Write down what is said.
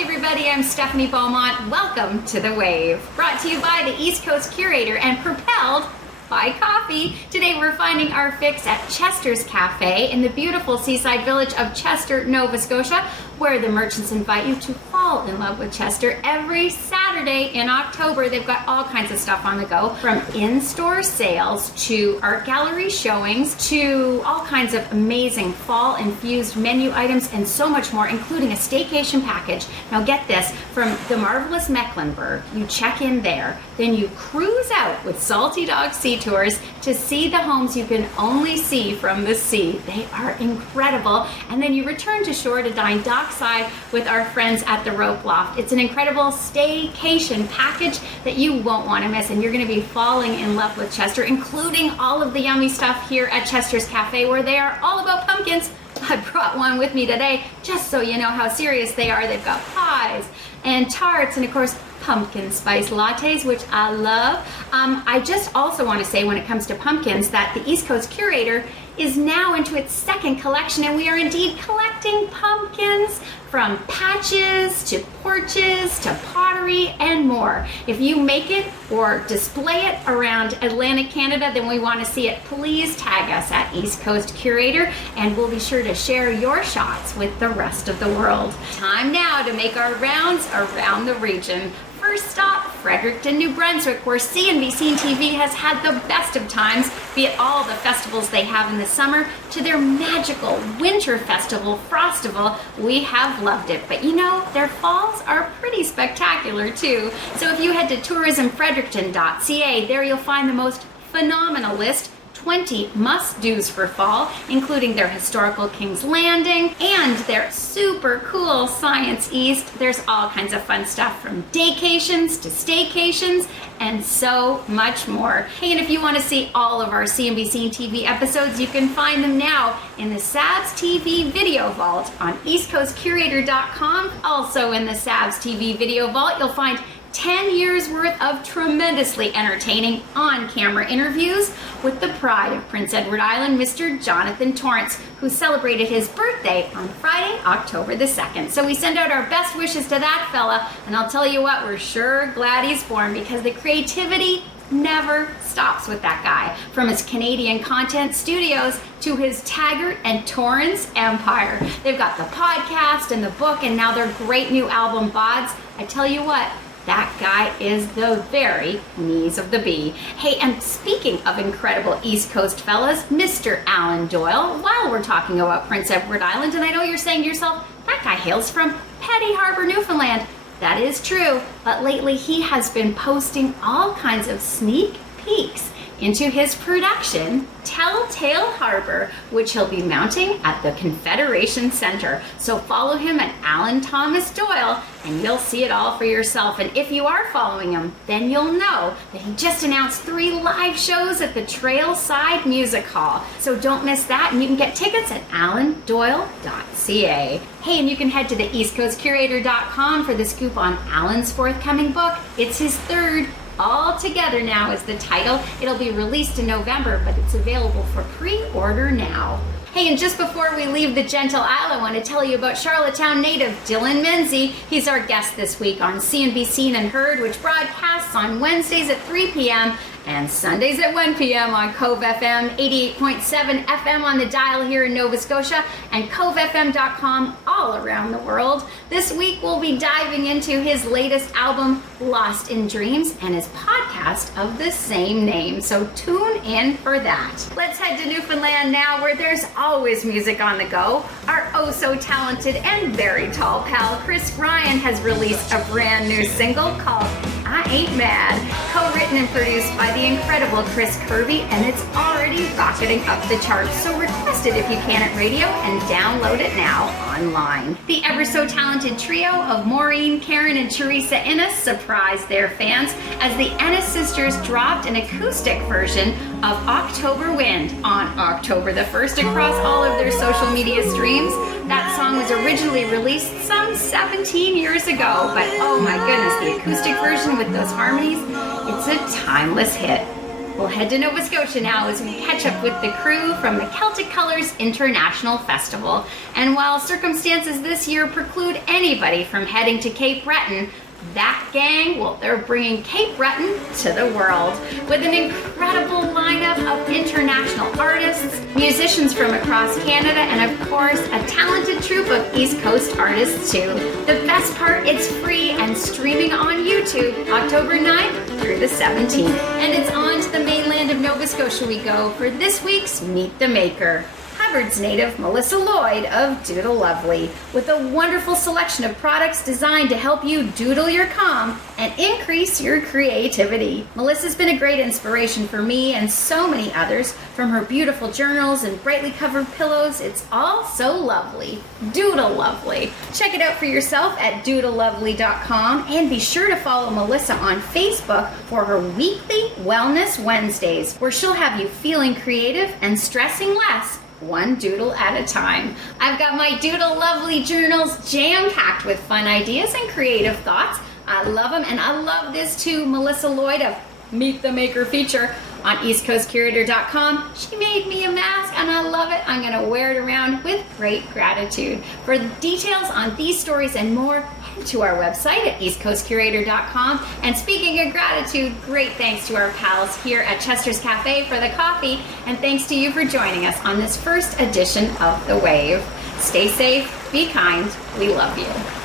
Hey everybody, I'm Stephanie Beaumont. Welcome to The Wave. Brought to you by the East Coast Curator and propelled by coffee. Today we're finding our fix at Chester's Cafe in the beautiful seaside village of Chester, Nova Scotia, where the merchants invite you to fall in love with Chester every Saturday in October. They've got all kinds of stuff on the go, from in-store sales to art gallery showings to all kinds of amazing fall-infused menu items and so much more, including a staycation package. Now get this, from the marvelous Mecklenburgh, you check in there, then you cruise out with Salty Dog Sea Tours to see the homes you can only see from the sea. They are incredible. And then you return to shore to dine dockside with our friends at the Loft. It's an incredible staycation package that you won't want to miss, and you're going to be falling in love with Chester, including all of the yummy stuff here at Chester's Cafe, where they are all about pumpkins. I brought one with me today just so you know how serious they are. They've got pies and tarts and of course pumpkin spice lattes, which I love. I just also want to say, when it comes to pumpkins, that the East Coast Curator is now into its second collection, and we are indeed collecting pumpkins from patches to porches to pottery and more. If you make it or display it around Atlantic Canada, then we want to see it. Please tag us at East Coast Curator, and we'll be sure to share your shots with the rest of the world. Time now to make our rounds around the region. First stop, Fredericton, New Brunswick, where CNBC TV has had the best of times, be it all the festivals they have in the summer to their magical winter festival, Frostival. We have loved it, but you know, their falls are pretty spectacular too. So if you head to tourismfredericton.ca, there you'll find the most phenomenal list, 20 must-dos for fall, including their historical King's Landing and their super cool Science East. There's all kinds of fun stuff, from daycations to staycations and so much more. Hey, and if you want to see all of our CNBC TV episodes, you can find them now in the SABS TV Video Vault on eastcoastcurator.com. Also in the SABS TV Video Vault, you'll find 10 years worth of tremendously entertaining on-camera interviews with the pride of Prince Edward Island, Mr. Jonathan Torrens, who celebrated his birthday on Friday, October the 2nd. So we send out our best wishes to that fella, and I'll tell you what, we're sure glad he's born, because the creativity never stops with that guy. From his Canadian content studios to his Taggart and Torrens empire. They've got the podcast and the book and now their great new album, Bods. I tell you what, that guy is the very knees of the bee. Hey, and speaking of incredible East Coast fellas, Mr. Alan Doyle, while we're talking about Prince Edward Island, and I know you're saying to yourself, that guy hails from Petty Harbour, Newfoundland. That is true, but lately he has been posting all kinds of sneak peeks into his production, Telltale Harbor, which he'll be mounting at the Confederation Center. So follow him at Alan Thomas Doyle, and you'll see it all for yourself. And if you are following him, then you'll know that he just announced 3 live shows at the Trailside Music Hall. So don't miss that, and you can get tickets at alandoyle.ca. Hey, and you can head to the eastcoastcurator.com for the scoop on Alan's forthcoming book. It's his 3rd. All Together Now is the title. It'll be released in November, but it's available for pre-order now. Hey, and just before we leave the Gentle Isle, I want to tell you about Charlottetown native Dylan Menzie. He's our guest this week on CNBC and Heard, which broadcasts on Wednesdays at 3 p.m. and Sundays at 1 p.m. on Cove FM, 88.7 FM on the dial here in Nova Scotia, and covefm.com all around the world. This week we'll be diving into his latest album, Lost in Dreams, and his podcast of the same name, so tune in for that. Let's head to Newfoundland now, where there's always music on the go. Our oh-so-talented and very tall pal, Chris Ryan, has released a brand new single called I Ain't Mad, co-written and produced by the incredible Chris Kirby, and it's already rocketing up the charts, so request it if you can at radio and download it now online. The ever-so-talented trio of Maureen, Karen, and Teresa Ennis surprised their fans as the Ennis sisters dropped an acoustic version of October Wind on October the 1st across all of their social media streams. That song was originally released some 17 years ago, but oh my goodness, the acoustic version with those harmonies, it's a timeless hit. We'll head to Nova Scotia now as we catch up with the crew from the Celtic Colors International Festival. And while circumstances this year preclude anybody from heading to Cape Breton, that gang, well, they're bringing Cape Breton to the world with an incredible lineup of international artists, musicians from across Canada, and of course, a talented troupe of East Coast artists too. The best part, it's free and streaming on YouTube October 9th through the 17th. And it's on to the mainland of Nova Scotia we go for this week's Meet the Maker. Hubbard's native Melissa Lloyd of DoodleLovely, with a wonderful selection of products designed to help you doodle your calm and increase your creativity. Melissa's been a great inspiration for me and so many others, from her beautiful journals and brightly covered pillows. It's all so lovely. DoodleLovely. Check it out for yourself at DoodleLovely.com, and be sure to follow Melissa on Facebook for her weekly Wellness Wednesdays, where she'll have you feeling creative and stressing less, one doodle at a time. I've got my DoodleLovely journals jam-packed with fun ideas and creative thoughts. I love them, and I love this too. Melissa Lloyd of Meet the Maker feature on EastCoastCurator.com. She made me a mask and I love it. I'm gonna wear it around with great gratitude. For the details on these stories and more, head to our website at EastCoastCurator.com. And speaking of gratitude, great thanks to our pals here at Chester's Cafe for the coffee, and thanks to you for joining us on this first edition of The Wave. Stay safe, be kind, we love you.